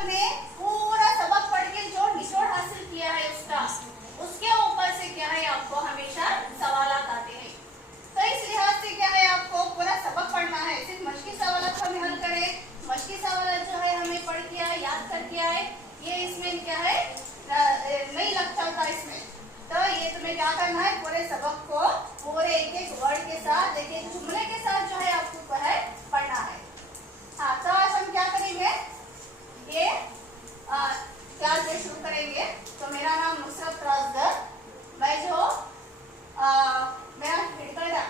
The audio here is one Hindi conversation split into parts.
आपने पूरा सबक पढ़ के जो निचोड़ हासिल किया है उसके ऊपर से क्या है आपको हमेशा सवाल आते हैं। तो इस लिहाज से क्या है आपको पूरा सबक पढ़ना है, सिर्फ मश्की सवाल को हमें हल करें, मश्की सवाल जो है हमें पढ़ किया है, याद कर किया है, ये इसमें क्या है नहीं लगता था इसमें। तो ये तुम्हें क्या करना है, पूरे सबक को पूरे एक एक वर्ड के साथ, एक एक जुमले के साथ जो है आपको है पढ़ना है। हाँ, तो आज हम क्या करेंगे, ये क्लास जो शुरू करेंगे। तो मेरा नाम नुसरत राजगर, मैं जो मेरा critical dam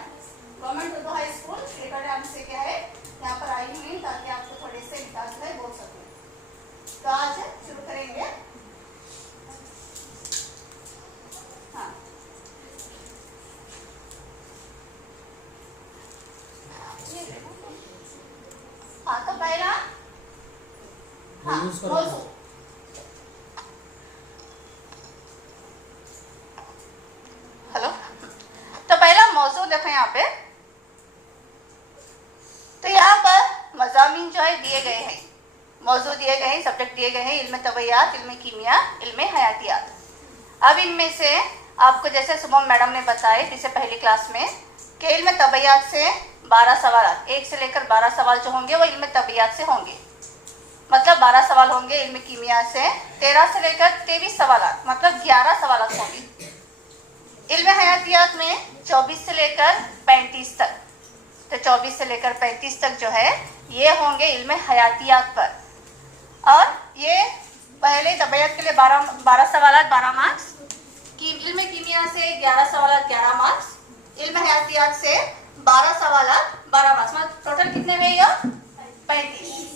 government Urdu high school critical dam से क्या है यहाँ पर आई हूँ ताकि आपको थोड़े से विकास है बोल सकूँ। तो आज शुरू करेंगे। हाँ, हाँ तो पहला मौजू। हेलो, तो पहला मौजू देखो यहाँ पे। तो यहाँ पर मज़ामीन जो है दिए गए हैं, मौजू दिए गए हैं, सब्जेक्ट दिए गए हैं, इल्म तबैयात, इल्म कीमिया, इल्म हयातियात। अब इनमें से आपको जैसे सुबह मैडम ने बताया इससे पहली क्लास में कि इल्म तबैयात से 12 सवाल, 1 से लेकर 12 सवाल जो होंगे वो इल्म तबैयात से होंगे, मतलब 12 सवाल होंगे। इल्म कीमिया से 13 से लेकर 23 सवाल, मतलब 11 सवाल होंगे। इल्म हयातियात में 24 से लेकर 35 तक, तो 24 से लेकर 35 तक जो है ये होंगे इल्म हयातियात पर। और ये पहले तबैयत के लिए 12 सवाल 12 मार्क्स, इल्म कीमिया से 11 सवाल 11 मार्क्स, इल्म हयातियात से 12 सवाल 12 मार्क्स, मतलब टोटल कितने में ये 35।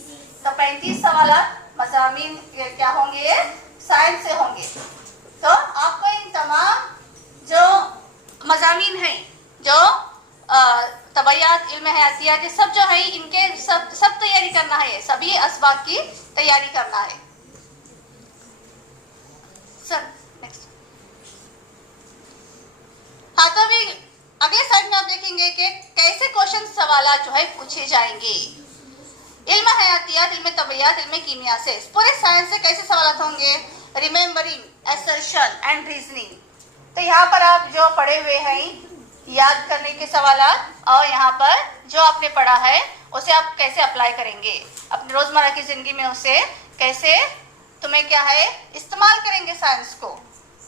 तो 35 सवाल मज़ामीन क्या होंगे, साइंस से होंगे। तो आपको इन तमाम जो मज़ामीन हैं, जो तबैयात, इल्म हयातियात, ये सब जो है इनके सब तैयारी करना है, सभी असबाब की तैयारी करना है। Sir next. हाँ, तो अभी अगले साइड में आप देखेंगे कि कैसे क्वेश्चन सवाल जो है पूछे जाएंगे। इल्म हयातियात, इल्म तबैयात, इल्म कीमिया से, पूरे साइंस से कैसे सवाल होंगे, रिमेम्बरिंग, असर्शन एंड रीजनिंग। तो यहाँ पर आप जो पढ़े हुए हैं याद करने के सवाल, और यहाँ पर जो आपने पढ़ा है उसे आप कैसे अप्लाई करेंगे अपनी रोज़मर्रा की ज़िंदगी में, उसे कैसे तुम्हें क्या है इस्तेमाल करेंगे साइंस को।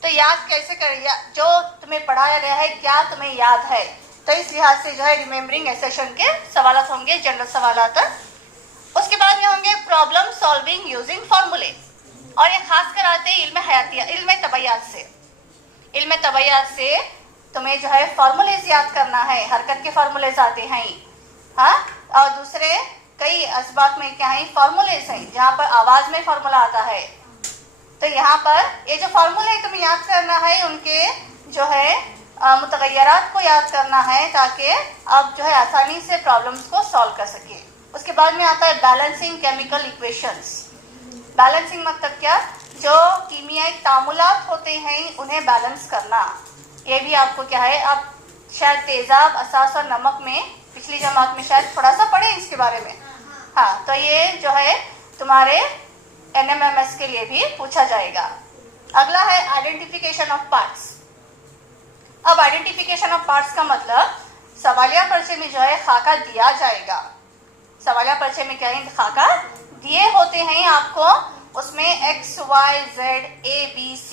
तो याद कैसे करेंगे, जो तुम्हें पढ़ाया गया है क्या तुम्हें याद है। तो इस लिहाज से जो है रिमेम्बरिंग, असर्शन के सवाल होंगे, जनरल सवाल। उसके बाद में होंगे प्रॉब्लम सॉल्विंग यूजिंग फार्मूले, और ये खास कर आते हैं इल्म हयातिया, इल्म तबैयात से। इल्म तबैयात से तुम्हें जो है फार्मूलेज याद करना है, हरकत के फार्मूलेज आते हैं। हाँ, और दूसरे कई असबाब में क्या है फार्मूलेज हैं, जहाँ पर आवाज़ में फार्मूला आता है। तो यहाँ पर ये जो फार्मूले तुम्हें याद करना है, उनके जो है मुतगय्यरात को याद करना है, ताकि आप जो है आसानी से प्रॉब्लम्स को सॉल्व कर सके। उसके बाद में आता है बैलेंसिंग केमिकल इक्वेशंस। बैलेंसिंग मतलब क्या, जो कीमियाई तामुलात होते हैं उन्हें बैलेंस करना। ये भी आपको क्या है, आप शायद तेज़ाब, असास और नमक में पिछली जमात में शायद थोड़ा सा पढ़े इसके बारे में। हाँ, तो ये जो है तुम्हारे NMMS के लिए भी पूछा जाएगा। अगला है आइडेंटिफिकेशन ऑफ पार्ट्स। अब आइडेंटिफिकेशन ऑफ पार्ट्स का मतलब, सवालिया पर्चे में जो है खाका दिया जाएगा। सवालिया पर्चे में क्या है, खाका दिए होते हैं आपको, उसमें X, Y, Z, A, B, C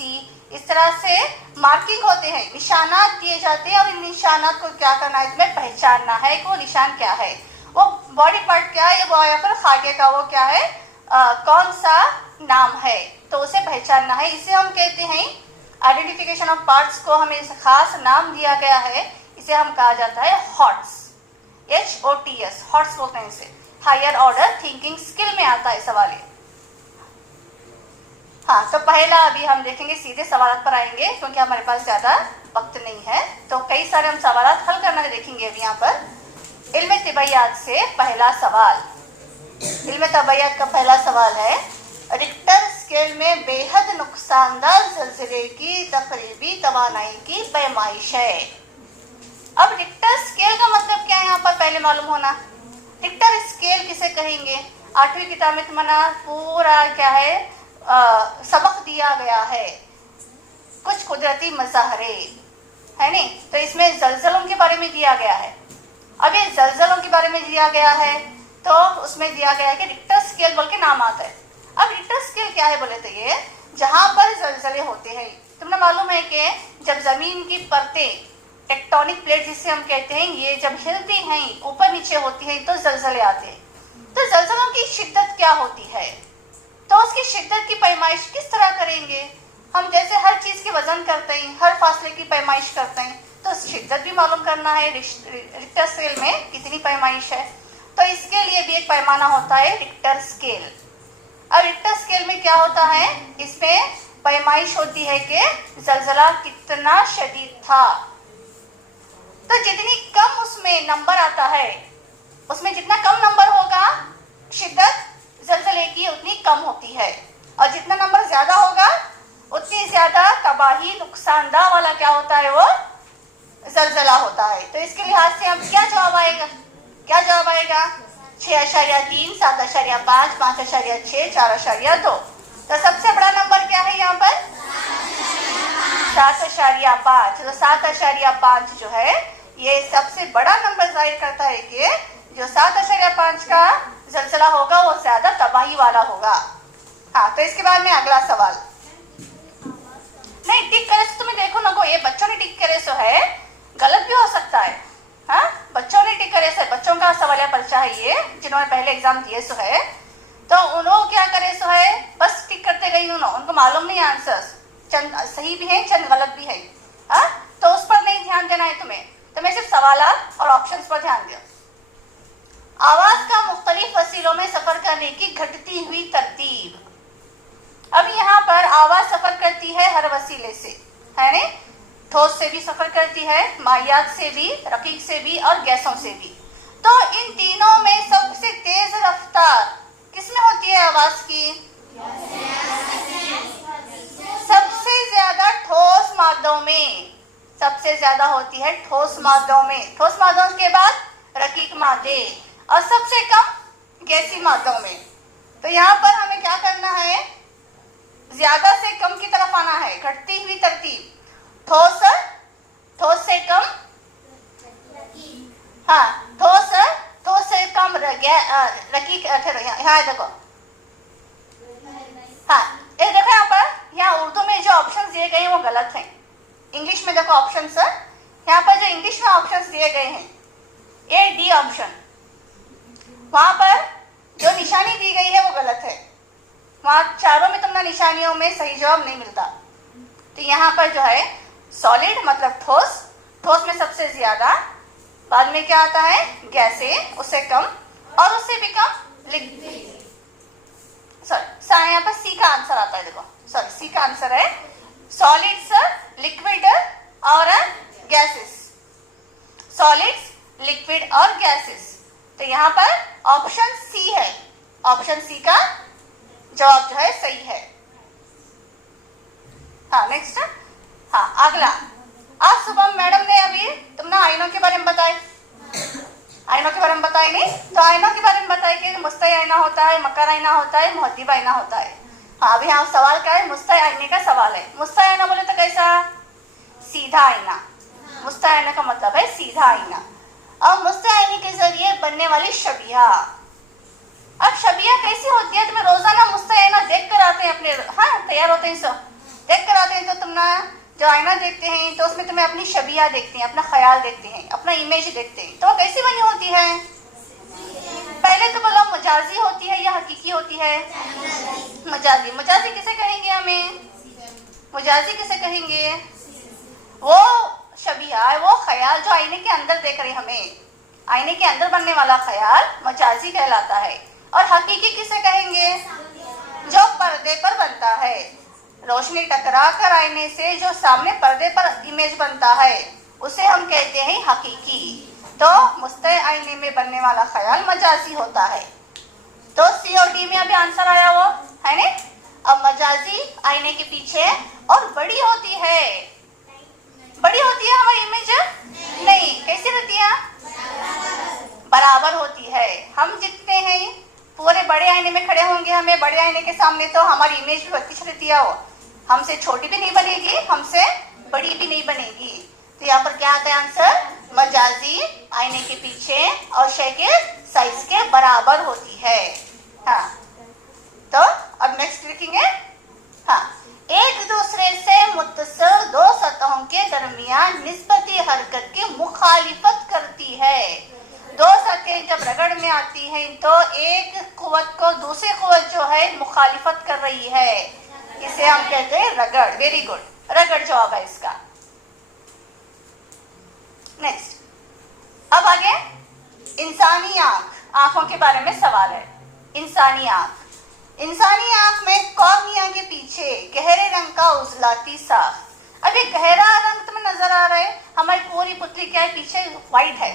इस तरह से मार्किंग होते हैं, निशानात दिए जाते हैं। और इन निशानात को क्या करना है, इसमें पहचानना है कि वो निशान क्या है, वो बॉडी पार्ट क्या है, वो या फिर खाके का वो क्या है, कौन सा नाम है, तो उसे पहचानना है। इसे हम कहते हैं आइडेंटिफिकेशन ऑफ पार्ट्स को हमें खास नाम दिया गया है, इसे हम कहा जाता है हॉट्स, HOTS, हॉट्स बोलते हैं इसे। हायर ऑर्डर थिंकिंग स्किल में आता है सवाल ये। हाँ, तो पहला अभी हम देखेंगे, सीधे सवाल पर आएंगे क्योंकि हमारे पास ज़्यादा वक्त नहीं है। तो कई सारे हम सवाल हल करना देखेंगे अभी यहाँ पर। इल्म तबैयात से पहला सवाल, इल्म तबैयात का पहला सवाल है, रिक्टर स्केल में बेहद नुकसानदार ज़लज़ले की तकरीबी तवानाई की पैमाइश है। अब रिक्टर स्केल का मतलब क्या है यहाँ पर पहले मालूम होना। रिक्टर स्केल किसे कहेंगे, 8वीं किताब में तुम्हारा पूरा क्या है सबक दिया गया है, कुछ कुदरती मज़ाहरे है नहीं। तो इसमें जलजलों के बारे में दिया गया है। अब ये जलजलों के बारे में दिया गया है तो उसमें दिया गया है कि रिक्टर स्केल बोल के नाम आता है। अब रिक्टर स्केल क्या है बोले तो ये जहाँ पर जलजले होते हैं, तुमने मालूम है कि जब जमीन की परतें टेक्टोनिक प्लेट जिसे हम कहते हैं ये जब हिलती हैं ऊपर नीचे होती हैं तो जलजले आते हैं। तो जलजलों की शिद्दत क्या होती है, तो उसकी शिद्दत की पैमाइश किस तरह करेंगे हम। जैसे हर चीज़ की वजन करते हैं, हर फासले की पैमाइश करते हैं, तो शिद्दत भी मालूम करना है रिक्टर स्केल में कितनी पैमाइश है। तो इसके लिए भी एक पैमाना होता है रिक्टर स्केल। अब रिक्टर स्केल में क्या होता है, इसमें पैमाइश होती है कि जलजला कितना शदीद था। तो जितनी कम उसमें नंबर आता है, उसमें जितना कम नंबर होगा शिद्दत जलजले की उतनी कम होती है, और जितना नंबर ज्यादा होगा उतनी ज्यादा तबाही नुकसानदाह वाला क्या होता है वो जलजला होता है। तो इसके लिहाज से अब क्या जवाब आएगा, क्या जवाब आएगा 6.3, 7.5, 5.6, 4.2। तो सबसे बड़ा नंबर क्या है यहाँ पर 7.5। तो 7.5 जो है ये सबसे बड़ा नंबर जाहिर करता है कि जो 7.5 का जलजला होगा वो ज्यादा तबाही वाला होगा। हाँ, तो इसके बाद में अगला सवाल नहीं टिक करे तो तुम्हें देखो ना को ये बच्चों ने टिक करे सो है, गलत भी हो सकता है। हाँ, बच्चों ने टिक करे सो, बच्चों का सवाल या पर्चा है ये जिन्होंने पहले एग्जाम दिए सो है, तो उन्होंने क्या करे सो है बस टिक करते गई उनको मालूम नहीं आंसर्स, चंद सही भी है चंद गलत भी है। हाँ, तो उस पर नहीं ध्यान देना है तुम्हें सिर्फ सवालात और ऑप्शंस पर ध्यान दो। आवाज का मुख्तलिफ वसीलों में सफर करने की घटती हुई तरतीब। अब यहाँ पर आवाज सफर करती है हर वसीले से, है नहीं, ठोस से भी सफर करती है, मायात से भी, रकीक से भी और गैसों से भी। तो इन तीनों में सबसे तेज रफ्तार किसमें होती है आवाज की, सबसे ज्यादा ठोस मादों में, सबसे ज्यादा होती है ठोस मादों में, ठोस मादों के बाद रकीक मादे, और सबसे कम गैसी मादों में। तो यहाँ पर हमें क्या करना है, ज्यादा से कम की तरफ आना है, घटती हुई तरतीब, ठोस से कम, हाँ ठोस से कम रकीक। यहाँ देखो, हाँ ये देखो यहाँ पर, यहाँ उर्दू में जो ऑप्शंस दिए गए हैं वो गलत हैं। इंग्लिश में देखो ऑप्शंस, यहाँ पर जो इंग्लिश में ऑप्शंस दिए गए हैं ए डी ऑप्शन, वहां पर जो निशानी दी गई है वो गलत है, वहां चारों में तुमने निशानियों में सही जवाब नहीं मिलता। तो यहाँ पर जो है सॉलिड मतलब ठोस, ठोस में सबसे ज्यादा, बाद में क्या आता है गैसे, उससे कम, और उससे भी कम लिक्विड। सॉरी यहाँ पर सी का आंसर आता है, देखो सॉरी सी का आंसर है सॉलिड्स, लिक्विड और गैसेस, सॉलिड्स, लिक्विड और गैसेस। तो यहाँ पर ऑप्शन सी है, ऑप्शन सी का जवाब जो है सही है। हाँ नेक्स्ट, हाँ अगला, आज सुबह मैडम ने अभी तुमने आईनों के बारे में बताए, आईनों के बारे में बताए नहीं, तो आईनों के बारे में बताए कि मुस्तई आईना होता है, मकर आईना होता है, मुहद्दिब आईना होता है। हाँ अभी यहाँ सवाल क्या है, मुस्तई आईने का सवाल है। मुस्तई आईना बोले तो कैसा, सीधा आईना, मुस्तई आईना का मतलब है सीधा आईना, और मुस्तई आईने के जरिए बनने वाली शबिया। अब शबिया कैसी होती है, तुम्हें रोजाना मुस्तई आईना देख कर आते हैं अपने, हाँ तैयार होते हैं सब देख कर आते हैं, तो तुम ना जो आईना देखते हैं तो उसमें तुम्हें अपनी शबिया देखते हैं, अपना ख्याल देखते हैं, अपना इमेज देखते हैं, तो वो कैसी बनी होती है, पहले तो बोलो मजाजी होती है या हकीकी होती है, मजाजी। मजाजी किसे कहेंगे, हमें मजाजी किसे कहेंगे, वो शबिया, वो ख्याल जो आईने के अंदर देख रहे हमें, आईने के अंदर बनने वाला ख्याल मजाजी कहलाता है। और हकीकी किसे कहेंगे, जो पर्दे पर बनता है, रोशनी टकरा कर आईने से जो सामने पर्दे पर इमेज बनता है उसे हम कहते हैं हकीकी। तो मुस्तई आईने में बनने वाला ख्याल मजाजी होता है। तो सी और डी में अभी आंसर आया वो है ना। अब मजाजी आईने के पीछे और बड़ी होती है, बड़ी होती है हमारी इमेज नहीं, कैसी रहती है, बराबर होती है। हम जितने हैं पूरे बड़े आईने में खड़े होंगे हमें, बड़े आईने के सामने तो हमारी इमेज भी अच्छी चलती है, हमसे छोटी भी नहीं बनेगी, हमसे बड़ी भी नहीं बनेगी। तो यहाँ पर क्या आता है आंसर, मजाजी आईने के पीछे और शय के साइज के बराबर होती है। हाँ, तो अब नेक्स्ट लिखेंगे। हाँ, एक दूसरे से मुत्तसिल दो सतहों के दरमियान निस्बती हरकत की मुखालिफत करती है। दो सतहें जब रगड़ में आती हैं तो एक कुव्वत को दूसरी कुव्वत जो है मुखालिफत कर रही है, इसे हम कहते हैं रगड़। वेरी गुड, रगड़ जवाब है इसका। नेक्स्ट, अब आगे इंसानी आंख, आंखों के बारे में सवाल है। इंसानी आंख, इंसानी आंख में कॉर्निया के पीछे गहरे रंग का उजलाती साफ। अभी गहरा रंग तुम्हें नजर आ रहा है, हमारी पूरी पुतली क्या है, पीछे व्हाइट है,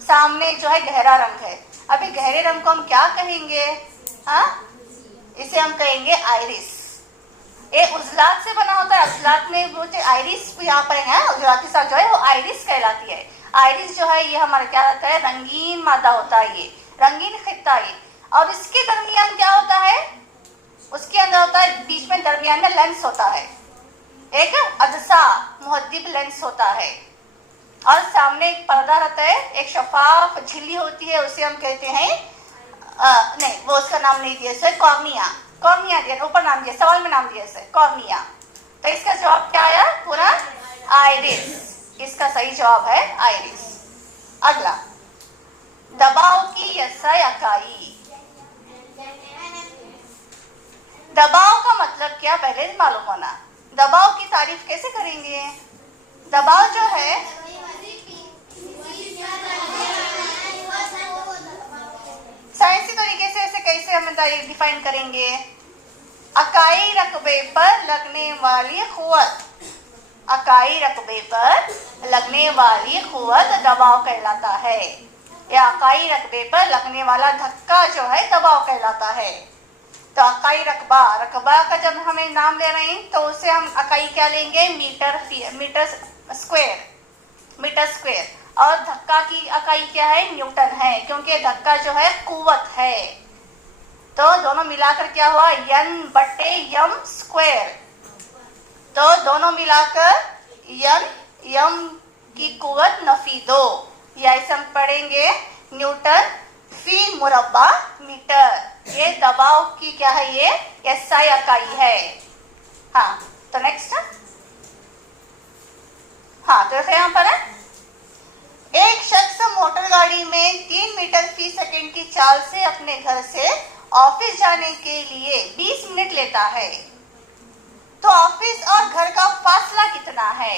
सामने जो है गहरा रंग है। अभी गहरे रंग को हम क्या कहेंगे, हाँ, इसे हम कहेंगे आइरिस। ये उजलात से बना होता है, उजलात में वो आइरिस यहाँ पर है, उजलाती साफ जो है वो आइरिस कहलाती है। आइरिस जो है ये हमारा क्या रहता है, रंगीन मादा होता है, ये रंगीन खित्ता है। और इसके दरमियान क्या होता है, उसके अंदर होता है, बीच में दरमियान में लेंस होता है, एक अदसा मुहद्दिब लेंस होता है, और सामने एक पर्दा रहता है, एक शफाफ झिल्ली होती है, उसे हम कहते हैं नहीं, वो उसका नाम नहीं दिया इसे, कॉर्निया। कॉर्निया दिया, ऊपर नाम दिया, सवाल में नाम दिया इसे कॉर्निया। तो इसका जवाब क्या आया, पूरा आइरिस। इसका सही जवाब है आइरिस। अगला, दबाव की यसा इकाई। दबाव का मतलब क्या, पहले मालूम होना। दबाव की तारीफ कैसे करेंगे, दबाव जो है साइंसी तरीके से ऐसे कैसे हम डिफाइन करेंगे, अकाई रकबे पर लगने वाली कुव्वत, अकाई रकबे पर लगने वाली कुव्वत दबाव कहलाता है, या अकाई रकबे पर लगने वाला धक्का जो है दबाव कहलाता है। तो अकाई रकबा, रकबा का जब हमें नाम ले रहे हैं तो उसे हम अकाई क्या लेंगे, मीटर स्क्वायर, और धक्का की अकाई क्या है, न्यूटन है, क्योंकि धक्का जो है कुव्वत है। तो दोनों मिलाकर क्या हुआ, N/m स्क्वायर। तो दोनों मिलाकर m की कुव्वत नफी दो, या इसे हम पढ़ेंगे न्यूटन फी मुरब्बा मीटर। ये दबाव की क्या है, ये एसआई इकाई है। हाँ, तो नेक्स्ट, हाँ, तो यहाँ पर है, एक शख्स मोटर गाड़ी में 3 मीटर फी सेकंड की चाल से अपने घर से ऑफिस जाने के लिए 20 मिनट लेता है। तो ऑफिस और घर का फासला कितना है।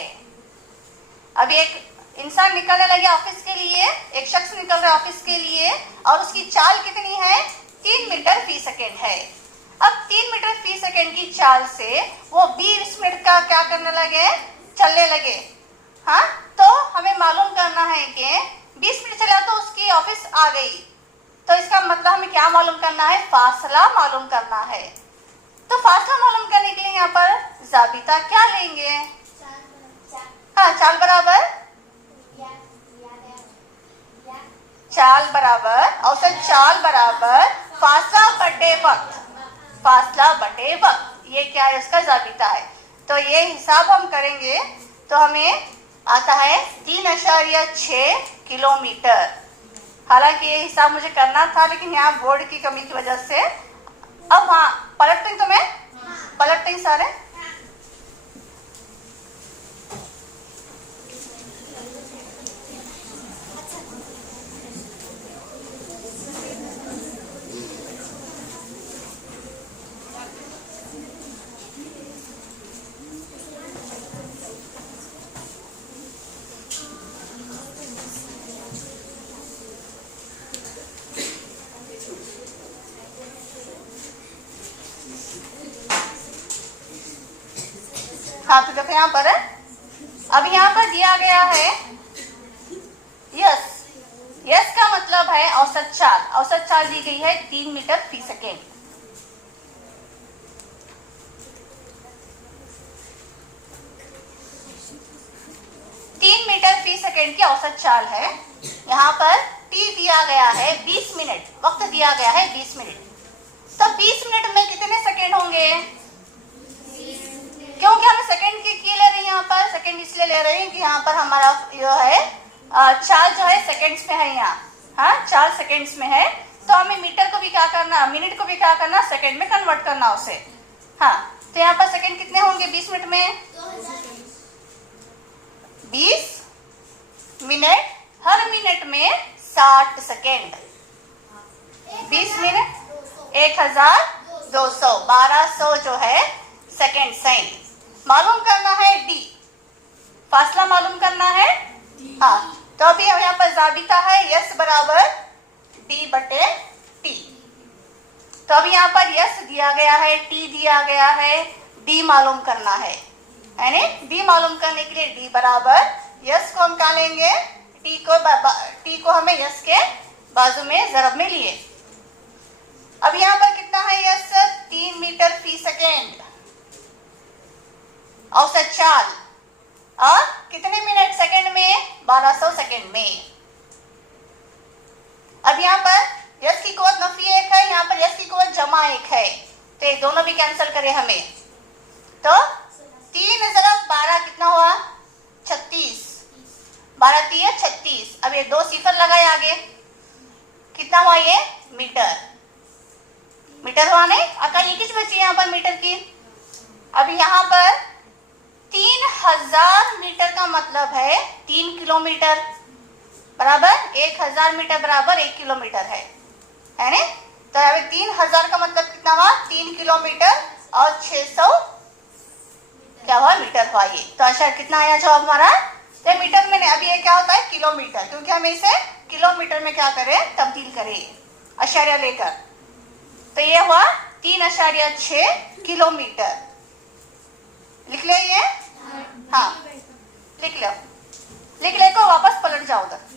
अभी एक इंसान निकलने लगे ऑफिस के लिए, एक शख्स निकल रहा है ऑफिस के लिए, और उसकी चाल कितनी है, 3 मीटर फी सेकंड है। अब 3 मीटर फी सेकंड की चाल से वो 20 मिनट का क्या करने लगे, चलने लगे। हाँ, तो हमें मालूम करना है कि 20 मिनट चला तो उसकी ऑफिस आ गई। तो इसका मतलब हमें क्या मालूम करना है, फासला मालूम करना है। तो फासला मालूम करने के लिए यहाँ पर जाबिता क्या लेंगे, हाँ, चाल बराबर औसत चाल बराबर फासला बटे वक्त, फासला बटे वक्त, ये क्या है, उसका जाबिता है। तो ये हिसाब हम करेंगे तो हमें आता है 3.6 किलोमीटर। हालांकि ये हिसाब मुझे करना था, लेकिन यहाँ बोर्ड की कमी की वजह से, अब हाँ, पलट दें तुम्हें, पलट दें सारे। हाँ, तो देखो यहाँ पर, अब यहाँ पर दिया गया है यस। यस का मतलब है औसत चाल, औसत चाल दी गई है 3 मीटर फी सेकेंड। मीटर फी सेकेंड की औसत चाल है। यहाँ पर टी दिया गया है 20 मिनट, वक्त दिया गया है 20 मिनट, तो 20 मिनट में कितने सेकेंड होंगे? क्योंकि हम सेकेंड की ले रहे हैं, यहाँ पर सेकेंड इसलिए ले रहे हैं कि यहाँ पर हमारा जो है चार जो है सेकेंड्स में है यहाँ, हाँ 4 सेकेंड्स में है, तो हमें मीटर को भी क्या करना, मिनट को भी क्या करना, सेकेंड में कन्वर्ट करना उसे। हाँ तो यहाँ पर सेकेंड कितने होंगे 20 मिनट में? 20 मिनट, हर मिनट में 60 सेकेंड, 20 मिनट 1200, 1200 जो है सेकेंड सही। मालूम करना है डी, फासला मालूम करना है। हाँ तो अभी यहाँ पर जाबिता है यस बराबर डी बटे टी। तो अभी यहाँ पर यस दिया गया है, टी दिया गया है, डी मालूम करना है, यानी डी मालूम करने के लिए डी बराबर यस को हम क्या लेंगे, टी को हमें यस के बाजू में जरब में लिए। अब यहाँ पर कितना है यस? 3 मीटर फी सेकेंड औसत चाल, और कितने मिनट सेकेंड में? 1200 सेकेंड में। अब यहाँ पर यस की कुव्वत नफी 1 है, यहाँ पर यस की कुव्वत जमा 1 है, तो ये दोनों भी कैंसिल करें हमें, तो 3 × 12 कितना हुआ? 36, 12 3 36। अब ये 2 सिफर लगाए आगे, कितना हुआ ये? मीटर, मीटर हुआ नहीं? अका ये किस बची यहाँ पर मीटर की? अभी यहाँ पर 3000 मीटर का मतलब है 3 किलोमीटर बराबर 1000 मीटर बराबर 1 किलोमीटर है ना? तो अभी 3000 का मतलब कितना हुआ? 3 किलोमीटर और 600 क्या हुआ? मीटर हुआ ये। तो अच्छा कितना आया जवाब हमारा? तो मीटर में नहीं, अभी ये क्या होता है? किलोमीटर, क्योंकि हम इसे किलोमीटर में क्या करें? तब्दील करें अशारिया लेकर। तो ये हुआ 3.6 किलोमीटर। लिख ले ये? हाँ लिख लो, लिख ले को वापस पलट जाओ उधर।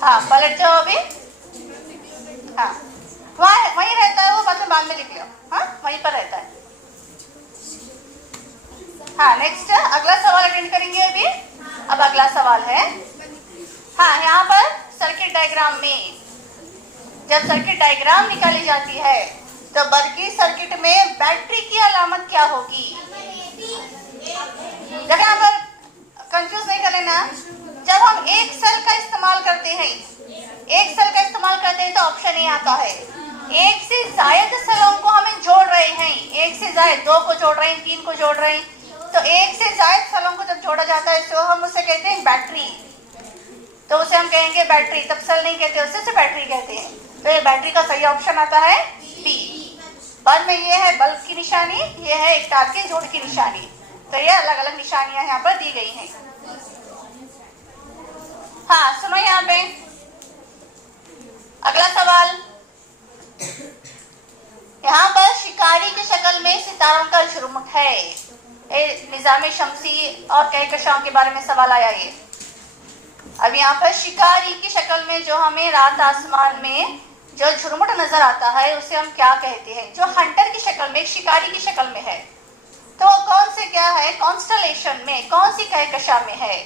हाँ पलट जाओ अभी। हाँ वहीं रहता है वो, बाद में लिख लो। हाँ वहीं पर रहता है। हाँ नेक्स्ट अगला सवाल अटेंड करेंगे अभी। अब अगला सवाल है, हाँ यहाँ पर सर्किट डायग्राम में जब सर्किट डायग्राम निकाली जाती है तो बरकी सर्किट में बैटरी की अलामत क्या होगी? देखो यहाँ पर कंफ्यूज नहीं कर लेना। जब हम एक सेल का इस्तेमाल करते हैं, एक सेल का इस्तेमाल करते हैं तो ऑप्शन ए आता है। एक से जायद सेलों को हमें जोड़ रहे हैं, एक से जायद 2 को जोड़ रहे हैं, 3 को जोड़ रहे हैं, तो एक से जायद सेलों को जब जोड़ा जाता है तो हम उसे कहते हैं बैटरी। तो उसे हम कहेंगे बैटरी, तब सेल नहीं कहते, उसे बैटरी कहते हैं। तो ये बैटरी का सही ऑप्शन आता है बी। बाद में ये है बल्ब की निशानी, ये है एक तार के जोड़ की निशानी। तो ये अलग अलग निशानियां यहाँ पर दी गई हैं। हाँ सुनो यहाँ पे अगला सवाल, यहाँ पर शिकारी की शक्ल में सितारों का झुरमुट है। निजाम शमसी और कहकशाओं के बारे में सवाल आया ये। अब यहाँ पर शिकारी की शक्ल में जो हमें रात आसमान में जो झुरमुट नजर आता है उसे हम क्या कहते हैं? जो हंटर की शक्ल में, शिकारी की शक्ल में है, तो कौन से क्या है? कॉन्स्टलेशन में, कौन सी कहकशा में है?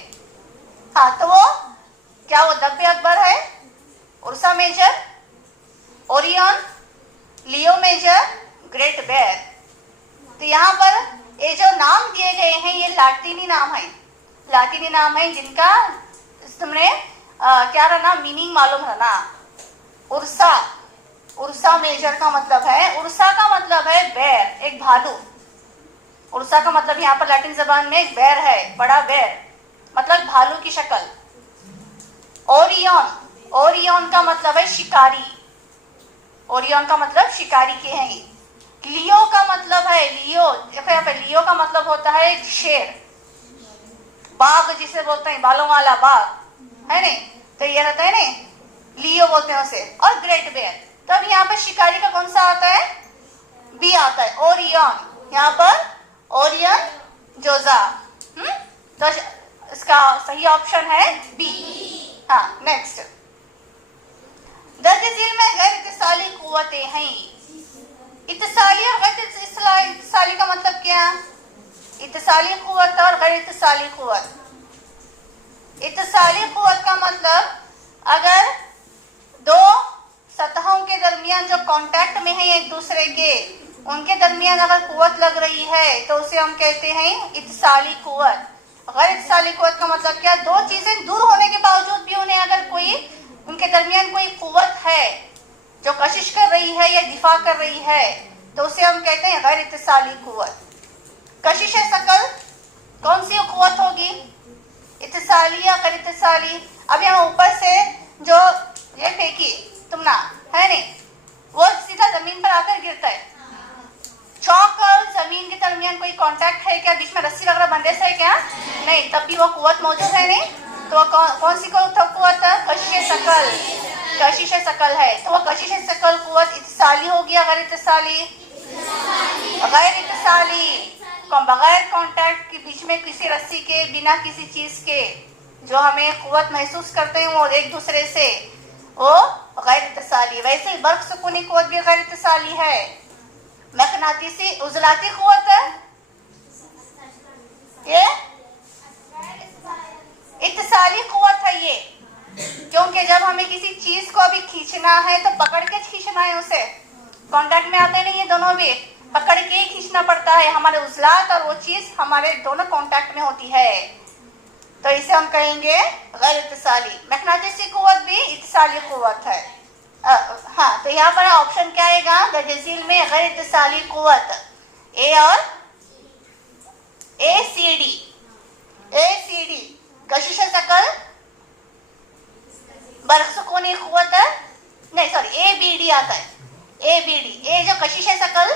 हाँ तो वो क्या वो दब्बे अकबर है, उर्सा मेजर, ओरियन, लियो मेजर, ग्रेट बेर। तो यहाँ पर ये जो नाम दिए गए हैं ये लातीनी नाम है, लातीनी नाम है जिनका तुमने क्या रहना मीनिंग मालूम रहना। उर्सा, उर्सा मेजर का मतलब है, उर्सा का मतलब है बेर, एक भालू। उर्सा का मतलब यहाँ पर लैटिन जबान में एक बेर है, बड़ा बेर, मतलब भालू की शक्ल। ओरियन, ओरियन का मतलब है शिकारी, ओरियन का मतलब शिकारी के हैं। लियो का मतलब है, लियो देखो यहाँ पे, लियो का मतलब होता है एक शेर, बाघ जिसे बोलते हैं, बालों वाला बाघ है नहीं, तो ये रहता है नहीं, लियो बोलते हैं उसे। और ग्रेट बेर, तो अब यहाँ पर शिकारी का कौन सा आता है? बी आता है, ओरियन। यहाँ पर ओरियन जोजा। तो इसका सही ऑप्शन है बी। हाँ, नेक्स्ट। दर्ज झील में गैर इत्तिसाली कुव्वतें हैं। इत्तिसाली और गैर इत्तिसाली का मतलब क्या? इत्तिसाली कुव्वत और गैर इत्तिसाली कुव्वत। इत्तिसाली कुव्वत का मतलब अगर दो सतहों के दरमियान जो कांटेक्ट में है एक दूसरे के, उनके दरमियान अगर कुव्वत लग रही है तो उसे हम कहते हैं इत्तिसाली कुव्वत। गैर इत्तिसाली कुव्वत का मतलब क्या? दो चीजें दूर होने के बावजूद भी उन्हें अगर कोई उनके दरमियान कोई कुव्वत है जो कशिश कर रही है या दिफा कर रही है तो उसे हम कहते हैं गैर इत्तिसाली कुव्वत। कशिश शकल कौन सी कुव्वत होगी? इत्तिसाली या गैर इत्तिसाली? अब यहाँ ऊपर से जो ये फेंकी तुम ना, है नहीं, वो सीधा जमीन पर आकर गिरता है। चौक और जमीन के दरमियान कोई कांटेक्ट है क्या? बीच में रस्सी वगैरह बंधेज है क्या? नहीं, तब भी वो कुव्वत मौजूद है नहीं। तो कौन सी कुव्वत है? कशिश शकल। कशिश शकल है तो वो कशिश शकल कुव्वत इत्तिसाली होगी या गैर इत्तिसाली? गैर इत्तिसाली। बगैर कांटेक्ट के, बीच में किसी रस्सी के, बिना किसी चीज के जो हमें कुव्वत महसूस करते हैं वो एक दूसरे से, वो गैर इत्तिसाली। वैसे ही बर्क सुकूनी कुव्वत भी गैर इत्तिसाली है। मकनातीसी उजलाती कुव्वत है ये इत्तिसाली कुव्वत है ये, क्योंकि जब हमें किसी चीज को अभी खींचना है तो पकड़ के खींचना है, उसे कांटेक्ट में आते नहीं, ये दोनों भी पकड़ के ही खींचना पड़ता है। हमारे उजलात और वो चीज हमारे दोनों कांटेक्ट में होती है, तो इसे हम कहेंगे गैर इत्तिसाली। मकनातीसी कुव्वत भी इत्तिसाली कुव्वत है। हाँ, तो यहाँ पर ऑप्शन क्या आएगा? दर्ज झील में गैर इत्तिसाली कुव्वत ए और ACD। ACD कशिश शकल बर्क सुकूनी कुव्वत है, नहीं सॉरी ABD आता है। ABD, ए जो कशिश शकल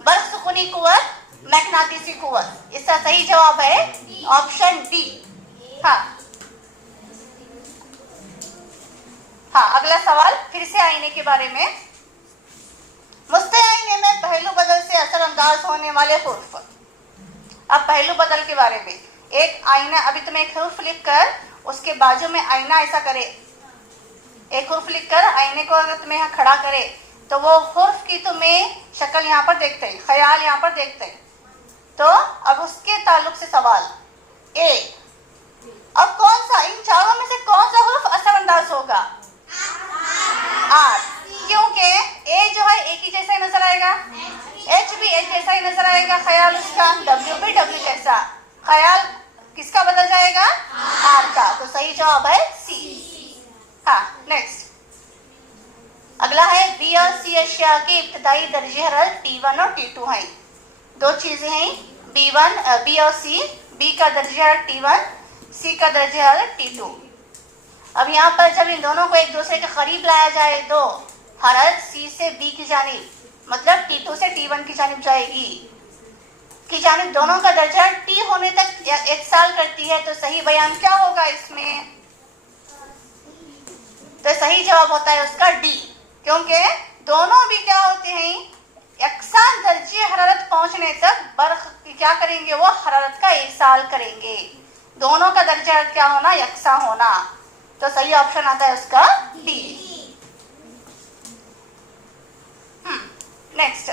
बर्क सुकूनी कुव्वत, मैग्नेटिसी कुव्वत। इसका सही जवाब है ऑप्शन डी। हाँ हाँ, अगला सवाल फिर से आईने के बारे में। मुस्ते आईने में पहलू बदल से असरअंदाज होने वाले हुर्फ। अब पहलू बदल के बारे में, एक आईना, अभी तुम्हें एक हुर्फ लिख कर उसके बाजू में आईना ऐसा करे, एक हुर्फ लिख कर आईने को अगर तुम्हें यहाँ खड़ा करे तो वो हुर्फ की तुम्हें शक्ल यहाँ पर देखते हैं, ख्याल यहाँ पर देखते हैं। तो अब उसके ताल्लुक से सवाल ए, अब कौन सा, इन चारों में से कौन सा हुर्फ असरअंदाज होगा? आर, क्योंकि ए जो है एक ही जैसा ही नजर आएगा, एच भी एच जैसा ही नजर आएगा, ख्याल उसका डब्ल्यू भी डब्ल्यू जैसा, ख्याल किसका बदल जाएगा? आर का। तो सही जवाब है सी। हाँ, नेक्स्ट अगला है बी और सी अशिया के इब्तदाई दर्जे हरारत T1 और T2 हैं। दो चीजें हैं B1, बी और सी। बी का दर्जा हरारत T1, सी का दर्जा हरारत T2। अब यहाँ पर जब इन दोनों को एक दूसरे के करीब लाया जाए तो हरारत सी से बी की जानिब, मतलब T2 से T1 की जानिब जाएगी, की जानिब दोनों का दर्जा T होने तक इत्साल करती है। तो सही बयान क्या होगा इसमें? तो सही जवाब होता है उसका डी, क्योंकि दोनों भी क्या होते हैं, यकसा दर्जे हरारत पहुंचने तक बर्फ क्या करेंगे, वो हरारत का इरसाल करेंगे। दोनों का दर्जा क्या होना? यकसा होना। तो सही ऑप्शन आता है उसका डी। नेक्स्ट,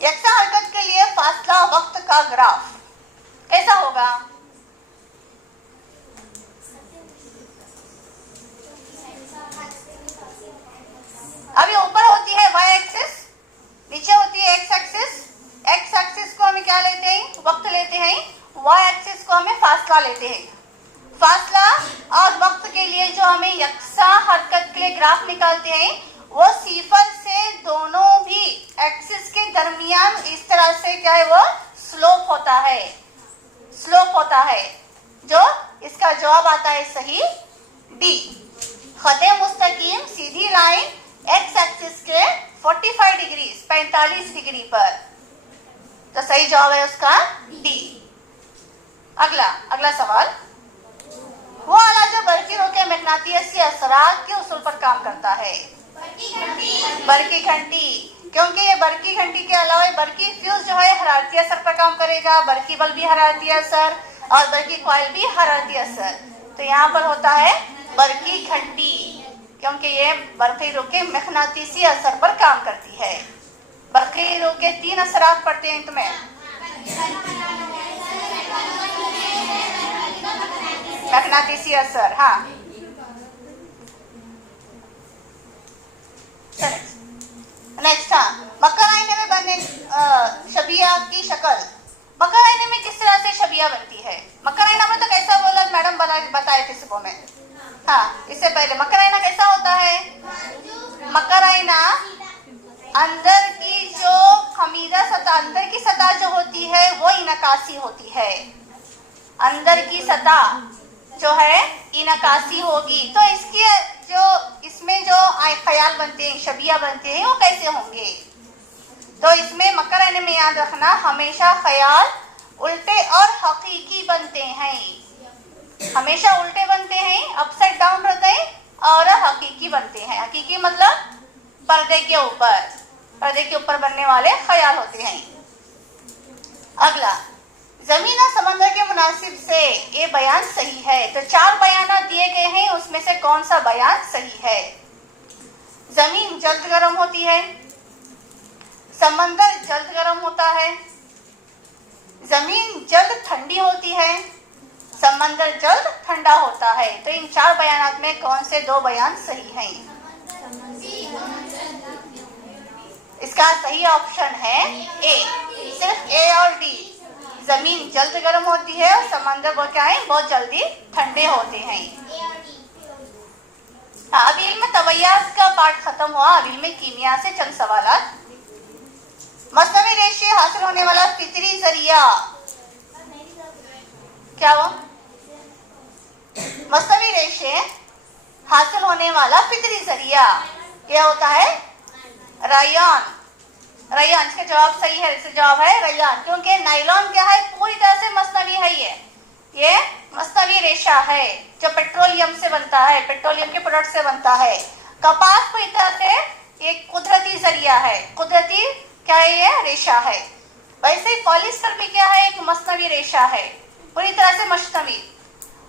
यकसा हरकत के लिए फासला वक्त का ग्राफ कैसा होगा? अभी ऊपर होती है y एक्सिस, नीचे होती है x एक्सिस। x एक्सिस को हमें क्या लेते हैं? वक्त लेते हैं। y एक्सिस को हमें फासला लेते हैं। फासला और वक्त के लिए जो हमें यकसा हरकत के लिए ग्राफ निकालते हैं वो सिफर से दोनों भी एक्सिस के दरमियान इस तरह से क्या है, वो स्लोप होता है, स्लोप होता है। जो इसका जवाब आता है सही डी। खते मुस्तकीम सीधी लाइन एक्स एक्सिस के 45 डिग्री 45 डिग्री पर। तो सही जवाब है उसका डी। अगला सवाल, वो आला जो बर्फी रोके मकनातीसी असरात के उसूल पर काम करता है। बरकी घंटी, क्योंकि ये बरकी घंटी के अलावा बरकी फ्यूज जो है हरारती असर पर काम करेगा, बरकी बल्ब भी हरारती असर और बरकी कॉइल भी हरारती असर। तो यहाँ पर होता है बरकी घंटी, क्योंकि ये बरकी रोके मकनातीसी असर पर काम करती है। बरकी रोके 3 असरात पड़ते हैं तुम्हें, मकनातीसी असर। हाँ, नेक्स्ट। हाँ, मकर आईने में बनने शबिया की शक्ल। मकर आईने में किस तरह से शबिया बनती है? मकर आईना में तो कैसा बोला मैडम, बताए थे सुबह में। हाँ, इससे पहले मकर आईना कैसा होता है? मकर आईना अंदर की जो खमीरा सतह, अंदर की सतह जो होती है वो इनकासी होती है। अंदर की सतह जो है इनकासी होगी। तो इसकी जो इसमें जो ख्याल बनते हैं, शबिया बनते हैं, वो कैसे होंगे? तो इसमें मकर आईने में याद रखना, हमेशा ख्याल उल्टे और हकीकी बनते हैं। हमेशा उल्टे बनते हैं, अपसाइड डाउन रहते हैं, और हकीकी बनते हैं। हकीकी मतलब पर्दे के ऊपर बनने वाले ख्याल होते हैं। अगला, जमीन और समंदर के मुनासिब से ये बयान सही है। तो 4 बयान दिए गए हैं, उसमें से कौन सा बयान सही है? जमीन जल्द गर्म होती है, समंदर जल्द गर्म होता है, जमीन जल्द ठंडी होती है, समंदर जल्द ठंडा होता है। तो इन 4 बयानात में कौन से 2 बयान सही हैं? इसका सही ऑप्शन है ए, सिर्फ ए और डी। जमीन जल्द गर्म होती है और समंदर वो क्या है, बहुत जल्दी ठंडे होते हैं। अभी इल्म तवैयात का पार्ट खत्म हुआ। अभी इल्म कीमिया से चंद सवालात। मसनवी रेशे हासिल होने वाला फितरी जरिया क्या हुआ? मसनवी रेशे हासिल होने वाला फितरी जरिया क्या होता है? रायान। रयान, इसका जवाब सही है। इसका जवाब है रयान, क्योंकि नायलॉन क्या है, पूरी तरह से मसनवी है। ये मसनवी रेशा है जो पेट्रोलियम से बनता है, पेट्रोलियम के प्रोडक्ट से बनता है। कपास पूरी तरह से एक कुदरती जरिया है, कुदरती क्या है, ये रेशा है। वैसे ही पॉलिस्टर भी क्या है, एक मसनवी रेशा है, पूरी तरह से मसनवी।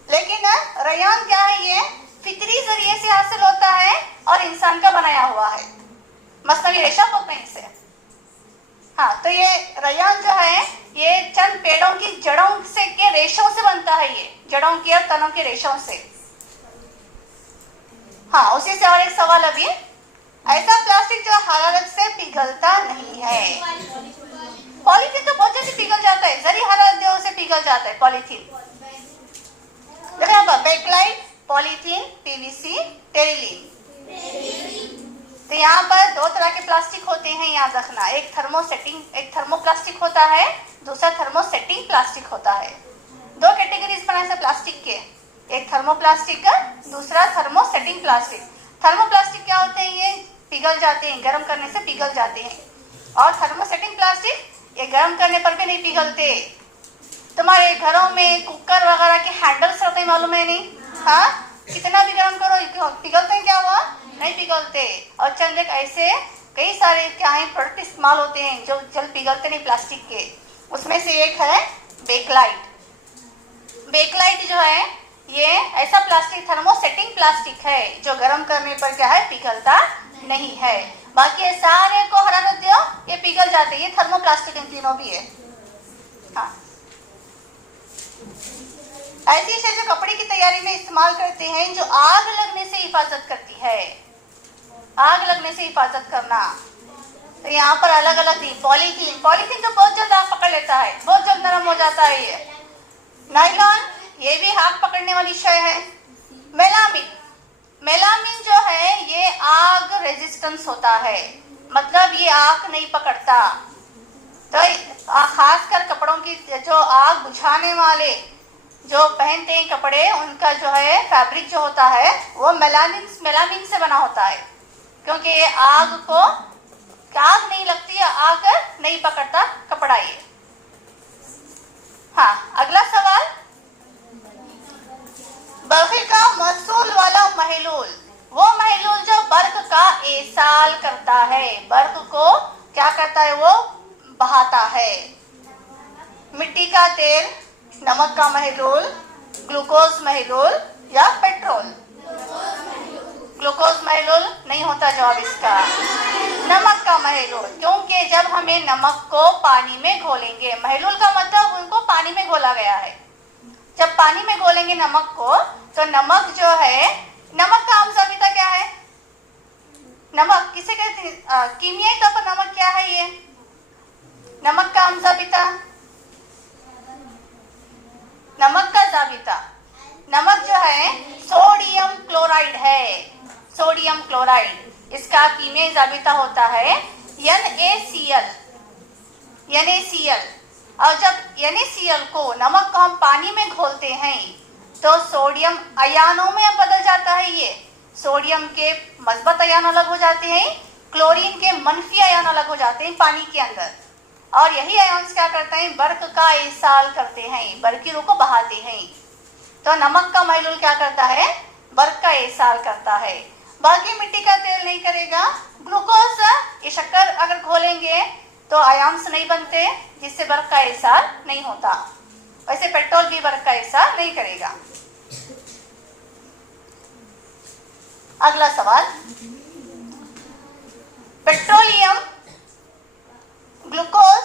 लेकिन रयान क्या है, ये फितरी जरिए से हासिल होता है और इंसान का बनाया हुआ है। मसनवी रेशा बोलते हैं इसे। हाँ, तो ये रयान जो है ये चंद पेड़ों की जड़ों से के रेशों से बनता है, ये जड़ों की और तनों के रेशों से। हाँ, उसी से और एक सवाल अभी, ऐसा प्लास्टिक जो हरारत से पिघलता नहीं है। पॉलीथीन तो बहुत जल्दी पिघल जाता है, जरी हरारत दो उसे पिघल जाता है पॉलीथीन। देखो यहाँ पर बेकलाइट, पॉलीथीन, पीवीसी, टेरिलीन। तो यहाँ पर 2 तरह के प्लास्टिक होते हैं, याद रखना। एक थर्मोप्लास्टिक होता है, दूसरा थर्मोसेटिंग प्लास्टिक होता है। 2 कैटेगरीज बनाए से प्लास्टिक के, एक थर्मोप्लास्टिक का, दूसरा थर्मोसेटिंग प्लास्टिक। थर्मोप्लास्टिक क्या होते हैं, ये पिघल जाते हैं, गर्म करने से पिघल जाते हैं। और थर्मोसेटिंग प्लास्टिक ये गर्म करने पर भी नहीं पिघलते। तुम्हारे घरों में कुकर वगैरह के हैंडल्स रहते हैं, मालूम है नहीं? हाँ, कितना भी गर्म करो पिघलते हैं क्या? हुआ नहीं पिघलते। और चंद एक ऐसे कई सारे क्या है प्रोडक्ट इस्तेमाल होते हैं जो जल्द पिघलते नहीं प्लास्टिक के। उसमें से एक है बेकलाइट। बेकलाइट जो है ये ऐसा प्लास्टिक, थर्मोसेटिंग प्लास्टिक है जो गर्म करने पर क्या है, पिघलता नहीं है। बाकी सारे को हरारत दो ये पिघल जाते हैं। ये थर्मोप्लास्टिक इन तीनों भी है। हाँ, ऐसी चीजें जो कपड़े की तैयारी में इस्तेमाल करते हैं, जो आग लगने से हिफाजत करती है। आग लगने से हिफाजत करना, तो यहाँ पर अलग अलग थी। पॉलीथीन, पॉलीथीन जो बहुत जल्द आग पकड़ लेता है, बहुत जल्द नरम हो जाता है ये। नायलॉन, ये भी आग पकड़ने वाली शय है। मेलामिन, मेलामिन जो है ये आग रेजिस्टेंस होता है, मतलब ये आग नहीं पकड़ता। तो खासकर कपड़ों की जो आग बुझाने वाले जो पहनते हैं कपड़े, उनका जो है फैब्रिक जो होता है वो मेलामिन से बना होता है, क्योंकि ये आग नहीं लगती, आग नहीं पकड़ता कपड़ा ये। हाँ, अगला सवाल, बर्क़ी का मसूल वाला महलूल, वो महलूल जो बर्क़ का एसाल करता है, बर्फ को क्या करता है, वो बहाता है। मिट्टी का तेल, नमक का महलूल, ग्लूकोज महलूल या पेट्रोल? ग्लूकोज महलूल नहीं होता जवाब इसका, नमक का महलूल, क्योंकि जब हमें नमक को पानी में घोलेंगे, महलूल का मतलब उनको पानी में घोला गया है, जब पानी में घोलेंगे नमक को, तो नमक जो है, नमक का आम जाबिता क्या है? नमक किसे कहते हैं? कीमियाई तौर पर नमक क्या है? ये नमक का आम जाबिता, नमक का जाबिता, नमक जो है सोडियम क्लोराइड है, सोडियम क्लोराइड। इसका कीमियाई जाबिता होता है NaCl, NaCl। और जब NaCl को, नमक को हम पानी में घोलते हैं तो सोडियम अयानों में बदल जाता है। ये सोडियम के मस्बत अयान अलग हो जाते हैं, क्लोरीन के मनफी अयान अलग हो जाते हैं पानी के अंदर, और यही आयन्स क्या करते हैं, बर्फ का इसाल करते हैं, बर्फ की रूह को बहाते हैं। तो नमक का महलूल क्या करता है, बर्फ का इसाल करता है। बाकी मिट्टी का तेल नहीं करेगा। ग्लूकोज, ये शक्कर अगर घोलेंगे तो आयन्स नहीं बनते, जिससे बर्फ का इसाल नहीं होता। वैसे पेट्रोल भी बर्फ का इसाल नहीं करेगा। अगला सवाल, पेट्रोलियम, ग्लूकोज,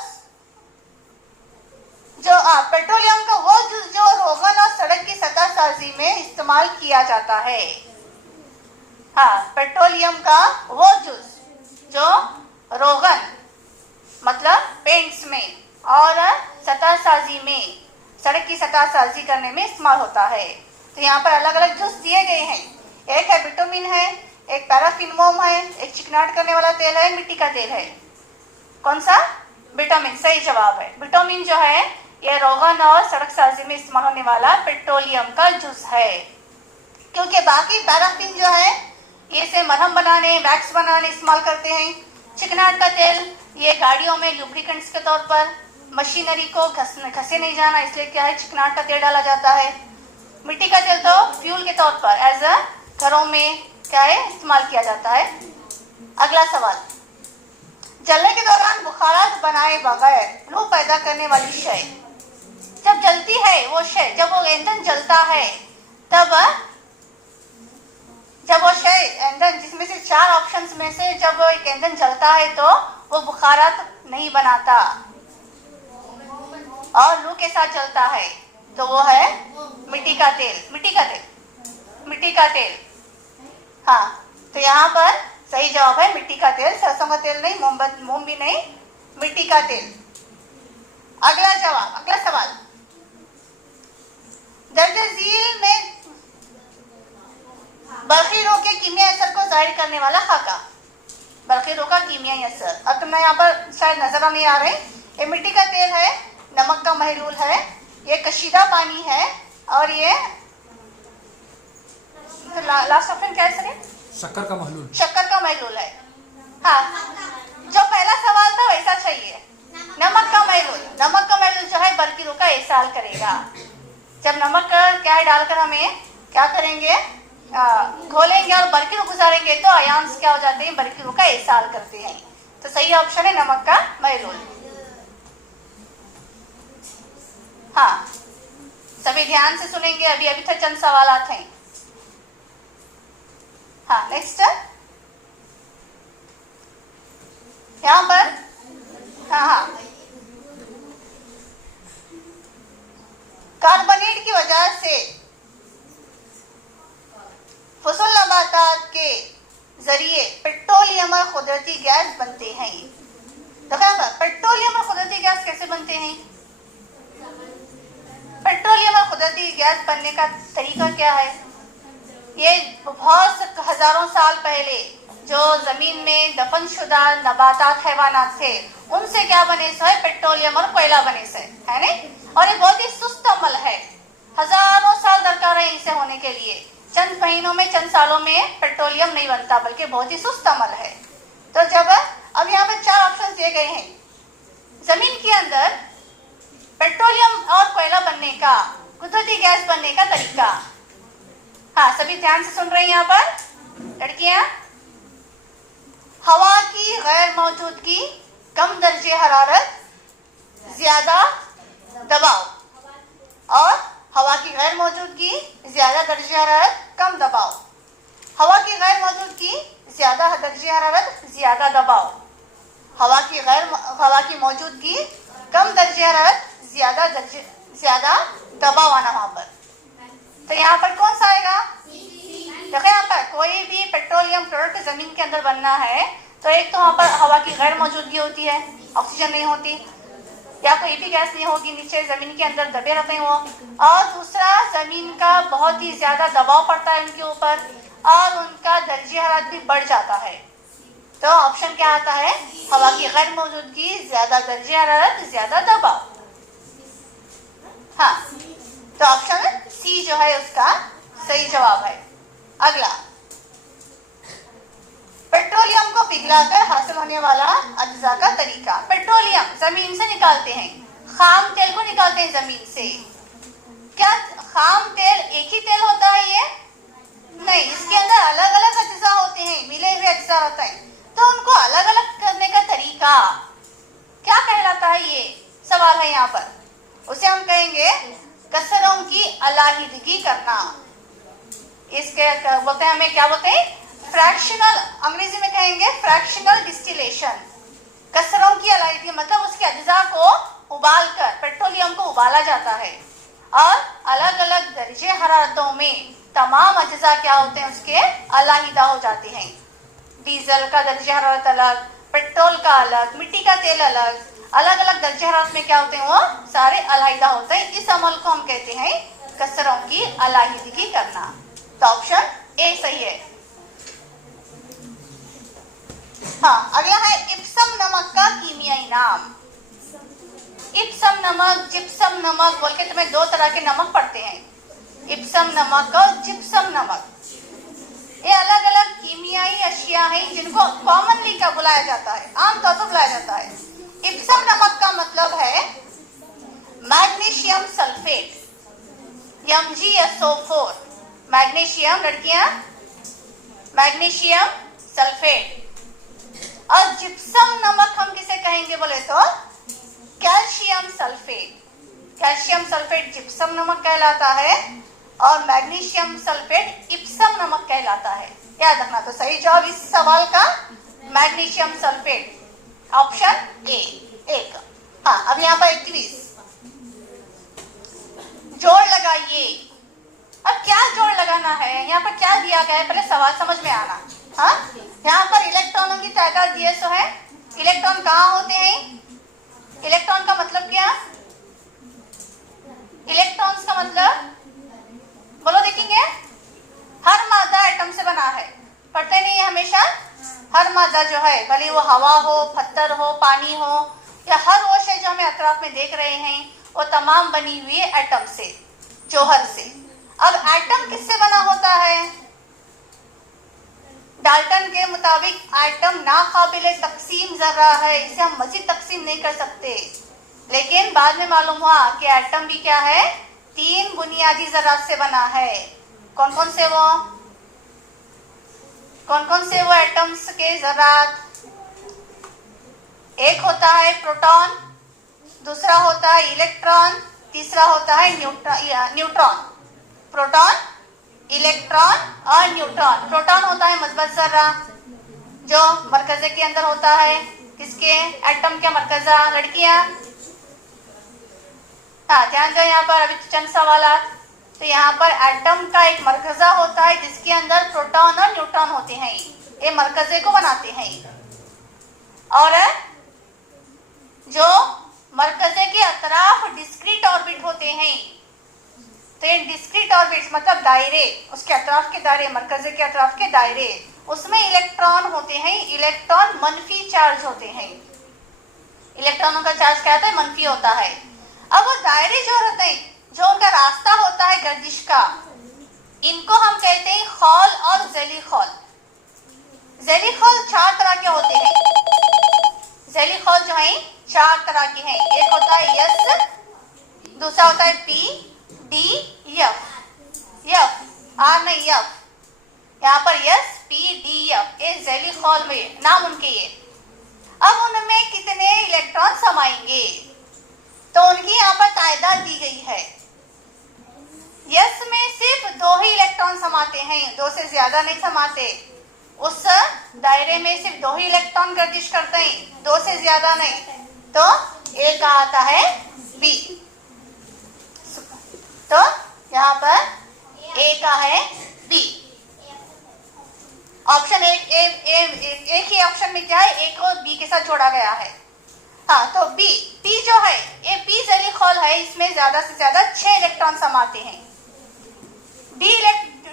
जो पेट्रोलियम का वो जो रोगन और सड़क की सतह साजी में इस्तेमाल किया जाता है। हाँ, पेट्रोलियम का वो जूस जो रोगन मतलब पेंट्स में और सतह साजी में, सड़क की सतह साजी करने में इस्तेमाल होता है। तो यहाँ पर अलग अलग जूस दिए गए हैं। एक है बिटुमिन है, एक पैराफिन मोम है, एक चिकनाट करने वाला तेल है, मिट्टी का तेल है। कौन सा? बिटुमिन सही जवाब है। बिटुमिन जो है ये रोगन और सड़क साजी में इस्तेमाल होने वाला पेट्रोलियम का जूस है। क्योंकि बाकी पैराफिन जो है ये से मरहम बनाने, वैक्स बनाने इस्तेमाल करते हैं। चिकनाट का तेल ये गाड़ियों में लुब्रिकेंट्स के तौर पर, मशीनरी को घसे नहीं जाना इसलिए क्या है, चिकनाट का तेल डाला जाता है। मिट्टी का तेल तो फ्यूल के तौर पर एज अ घरों में क्या है, इस्तेमाल किया जाता है। अगला सवाल, जलने के दौरान बुखारात बनाए बगैर लू पैदा करने वाली शय, जब जलती है वो शय, जब वो ईंधन जलता है तब, जब वो शय ईंधन, जिसमें से 4 ऑप्शंस में से जब वो एक ईंधन जलता है तो वो बुखारात नहीं बनाता और लू के साथ जलता है, तो वो है मिट्टी का तेल। मिट्टी का तेल, मिट्टी का तेल। हाँ, तो यहाँ पर सही जवाब है मिट्टी का तेल, सरसों का तेल नहीं, मोम भी नहीं, मिट्टी का तेल। अगला जवाब, अगला सवाल, दर्जे झील में बर्फी रोग के कीमियाई असर को जाहिर करने वाला खाका, बर्फी रोग का कीमियाई असर। अब तुमने यहाँ पर शायद नजर नहीं आ रहे, ये मिट्टी का तेल है, नमक का महलूल है, ये कशीदा पानी है, और ये तो लास्ट ऑप्शन क्या है सर? शक्कर का महलूल, शक्कर का महलूल है। हाँ, जो पहला सवाल था वैसा चाहिए, नमक का महलूल। नमक का महलूल जो है बर्फ की रूह का इसाल करेगा। जब नमक क्या है डालकर हमें क्या करेंगे, घोलेंगे और बर्फ की रूह गुजारेंगे तो आयन्स क्या हो जाते हैं, बर्फ की रूह का इसाल करते हैं। तो सही ऑप्शन है नमक का महलूल। हाँ, सभी ध्यान से सुनेंगे, अभी अभी तक चंद सवाल आते हैं। हाँ, नेक्स्ट यहाँ पर, हाँ, कार्बोनेट की वजह से फसूल नबातात के जरिए पेट्रोलियम और कुदरती गैस बनते हैं। देखो पेट्रोलियम और कुदरती गैस कैसे बनते हैं? पेट्रोलियम और कुदरती गैस बनने का तरीका क्या है? ये बहुत हजारों साल पहले जो जमीन में दफनशुदा नबातात हैवानात थे उनसे क्या बने से है, पेट्रोलियम और कोयला बने से है नहीं। और ये बहुत ही सुस्त अमल है, हजारों साल दरकार है इसे होने के लिए। चंद महीनों में, चंद सालों में पेट्रोलियम नहीं बनता, बल्कि बहुत ही सुस्त अमल है। तो जब अब यहाँ पे 4 ऑप्शन दिए गए हैं, जमीन के अंदर पेट्रोलियम और कोयला बनने का, कुदरती गैस बनने का तरीका। हाँ, सभी ध्यान से सुन रहे हैं यहाँ पर लड़कियां? हवा की गैर मौजूदगी, कम दर्जे हरारत, ज्यादा दबाव। और हवा की गैर मौजूदगी, ज्यादा दर्जे हरारत, कम दबाव। हवा की गैर मौजूदगी, ज्यादा दर्जे हरारत, ज्यादा दबाव। हवा की मौजूदगी, कम दर्जे हरारत, ज्यादा दबाव आना वहां पर। तो यहाँ पर कौन सा आएगा? देखो यहाँ पर कोई भी पेट्रोलियम प्रोडक्ट जमीन के अंदर बनना है तो एक तो वहाँ पर हवा की गैर मौजूदगी होती है, ऑक्सीजन नहीं होती, या कोई भी गैस नहीं होगी, नीचे जमीन के अंदर दबे रहते हैं वो। और दूसरा, जमीन का बहुत ही ज्यादा दबाव पड़ता है उनके ऊपर और उनका दर्जे हरारत भी बढ़ जाता है। तो ऑप्शन क्या आता है? हवा की गैर मौजूदगी, ज्यादा दर्जे हरारत, ज्यादा दबाव। हाँ, तो ऑप्शन सी जो है उसका सही जवाब है। अगला, पेट्रोलियम को पिघलाकर हासिल होने वाला अज्जा का तरीका। पेट्रोलियम जमीन से निकालते हैं, खाम तेल को निकालते हैं जमीन से। क्या खाम तेल एक ही तेल होता है ये? नहीं, इसके अंदर अलग अलग अज्जा होते हैं, मिले हुए अज्जा होते हैं। तो उनको अलग अलग करने का तरीका क्या कहलाता है? ये सवाल है यहाँ पर। उसे हम कहेंगे कसरों की अलहदगी करना। इसके बोलते हैं, हमें क्या बोलते हैं? फ्रैक्शनल, अंग्रेजी में कहेंगे फ्रैक्शनल डिस्टिलेशन। कसरों की अलहदगी मतलब उसके अज्जा को उबालकर, पेट्रोलियम को उबाला जाता है और अलग अलग दर्जे हरारतों में तमाम अज्जा क्या होते हैं? उसके अलहदा हो जाते हैं। डीजल का दर्जे हरारत अलग, पेट्रोल का अलग, मिट्टी का तेल अलग, अलग अलग दर्जे हरारत में क्या होते हैं? वो सारे अलहदा होते हैं। इस अमल को हम कहते हैं कसरों की अलहदगी करना। तो ऑप्शन ए सही है। हाँ, अगला है इप्सम नमक का कीमियाई नाम। इप्सम नमक, जिप्सम नमक बोल के तुम्हें दो तरह के नमक पड़ते हैं, इप्सम नमक और जिप्सम नमक। ये अलग अलग कीमियाई अशिया हैं जिनको कॉमनली क्या बुलाया जाता है? आमतौर पर बुलाया जाता है। इप्सम नमक का मतलब है मैग्नीशियम सल्फेट, MgSO4। मैग्नीशियम, लड़कियां, मैग्नीशियम सल्फेट। और जिप्सम नमक हम किसे कहेंगे बोले तो calcium sulphate. Calcium sulphate gypsum नमक कहलाता है और मैग्नीशियम सल्फेट इप्सम नमक कहलाता है। याद रखना। तो सही जवाब इस सवाल का मैग्नीशियम सल्फेट, ऑप्शन ए, एक। हाँ, अब यहाँ पर 21 जोड़ लगाइए। अब क्या जोड़ लगाना है? यहाँ पर क्या दिया गया है? पहले सवाल समझ में आना। हाँ, यहाँ पर इलेक्ट्रॉनों की तादाद दिए सो है। इलेक्ट्रॉन कहाँ होते हैं? इलेक्ट्रॉन का मतलब क्या? इलेक्ट्रॉन्स का मतलब बोलो, देखेंगे। हर मादा एटम से बना है, पढ़ते नहीं है हमेशा। हर मादा जो है, भले वो हवा हो, पत्थर हो, पानी हो, या हर वो शय जो हमें अतराफ में देख रहे हैं, वो तमाम बनी हुई है एटम से, जौहर से। अब एटम किससे बना होता है? डाल्टन के मुताबिक एटम नाकाबिले तकसीम जर्रा है, इसे हम मजीद तकसीम नहीं कर सकते। लेकिन बाद में मालूम हुआ कि एटम भी क्या है? 3 बुनियादी जरात से बना है। कौन कौन से वो एटम्स के जरात? एक होता है प्रोटॉन, दूसरा होता है इलेक्ट्रॉन, तीसरा होता है न्यूट्रॉन। प्रोटॉन, इलेक्ट्रॉन और न्यूट्रॉन। प्रोटॉन होता है मजबूत जर्रा जो मरकजे के अंदर होता है। किसके? एटम के मरकजा। लड़कियां, हाँ ध्यान दो यहाँ पर, अभी चंद सवालात। तो यहाँ पर एटम का एक मरकजा होता है जिसके अंदर प्रोटॉन और न्यूट्रॉन होते हैं, ये मरकजे को बनाते हैं। और जो मरकजे के अतराफ डिस्क्रीट ऑर्बिट होते हैं, तो ये डिस्क्रीट ऑर्बिट मतलब दायरे, उसके अतराफ के दायरे, मरकजे के अतराफ के दायरे, उसमें इलेक्ट्रॉन होते हैं। इलेक्ट्रॉन मनफी चार्ज होते हैं। इलेक्ट्रॉनों का चार्ज क्या होता है? मनफी होता है। अब वो दायरे जो होते हैं, जो उनका रास्ता होता है गर्दिश का, इनको हम कहते हैं खौल और जेली खौल। जेली खौल 4 तरह के होते हैं। जेली खौल जो है 4 तरह के हैं। एक होता है यस, दूसरा होता है P, D, F. F, R नहीं एफ। यहाँ पर यस, पी डी एफ, ये ज़ैली खौल में नाम उनके ये। अब उनमें कितने इलेक्ट्रॉन समाएंगे, तो उनकी यहाँ पर तादाद दी गई है। यस में सिर्फ 2 ही इलेक्ट्रॉन समाते हैं, 2 से ज्यादा नहीं समाते। उस दायरे में सिर्फ 2 ही इलेक्ट्रॉन गर्दिश करते हैं, 2 से ज्यादा नहीं। तो ए का आता है बी। तो यहाँ पर ए का है बी। ऑप्शन एक ही ऑप्शन में क्या है, ए को बी के साथ जोड़ा गया है। हाँ, तो पी जो है ये पी ज़ैली खौल है, इसमें ज्यादा से ज्यादा 6 इलेक्ट्रॉन समाते हैं।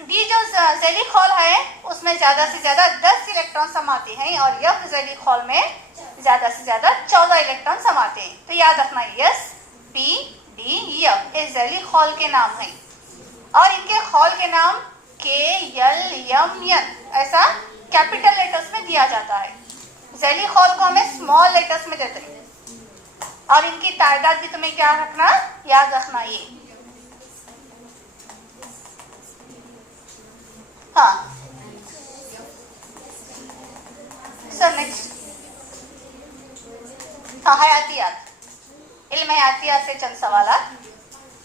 डी जो ज़ैली खौल है उसमें ज्यादा से ज्यादा 10 इलेक्ट्रॉन समाते हैं, और एफ ज़ैली खौल में ज्यादा से ज्यादा 14 इलेक्ट्रॉन समाते हैं। तो याद रखना, यस पी डी एफ ये ज़ैली खौल के नाम हैं, और इनके खौल के नाम के एल एम एन ऐसा कैपिटल लेटर्स में दिया जाता है। ज़ैली खौल को हमें स्मॉल लेटर्स में देते हैं, और इनकी तादाद भी तुम्हें क्या रखना, याद रखना ये। हाँ सर, नेक्स्ट। हाँ, हयातियात, इल्म हयातियात से चंद सवालात।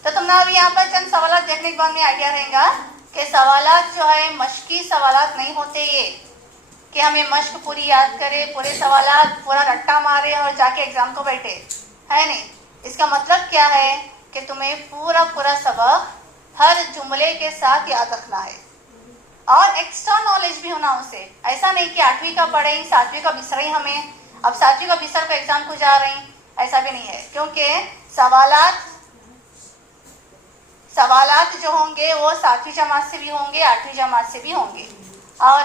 तो तुमने अभी यहाँ पर चंद सवालात देखने के बाद में आइडिया रहेगा कि सवालात जो है मश्की सवालात नहीं होते ये, कि हमें मश्क पूरी याद करे, पूरे सवालात पूरा रट्टा मारे और जाके एग्जाम को बैठे, है नहीं। इसका मतलब क्या है कि तुम्हें पूरा सबक हर जुमले के साथ याद रखना है, और एक्स्ट्रा नॉलेज भी होना उसे। ऐसा नहीं कि 8वीं का पढ़े 7वीं का बिसर ही हमें, अब 7वीं का बिसर को एग्जाम को जा रही, ऐसा भी नहीं है। क्योंकि सवालात जो होंगे वो 7वीं जमात से भी होंगे, 8वीं जमात से भी होंगे, और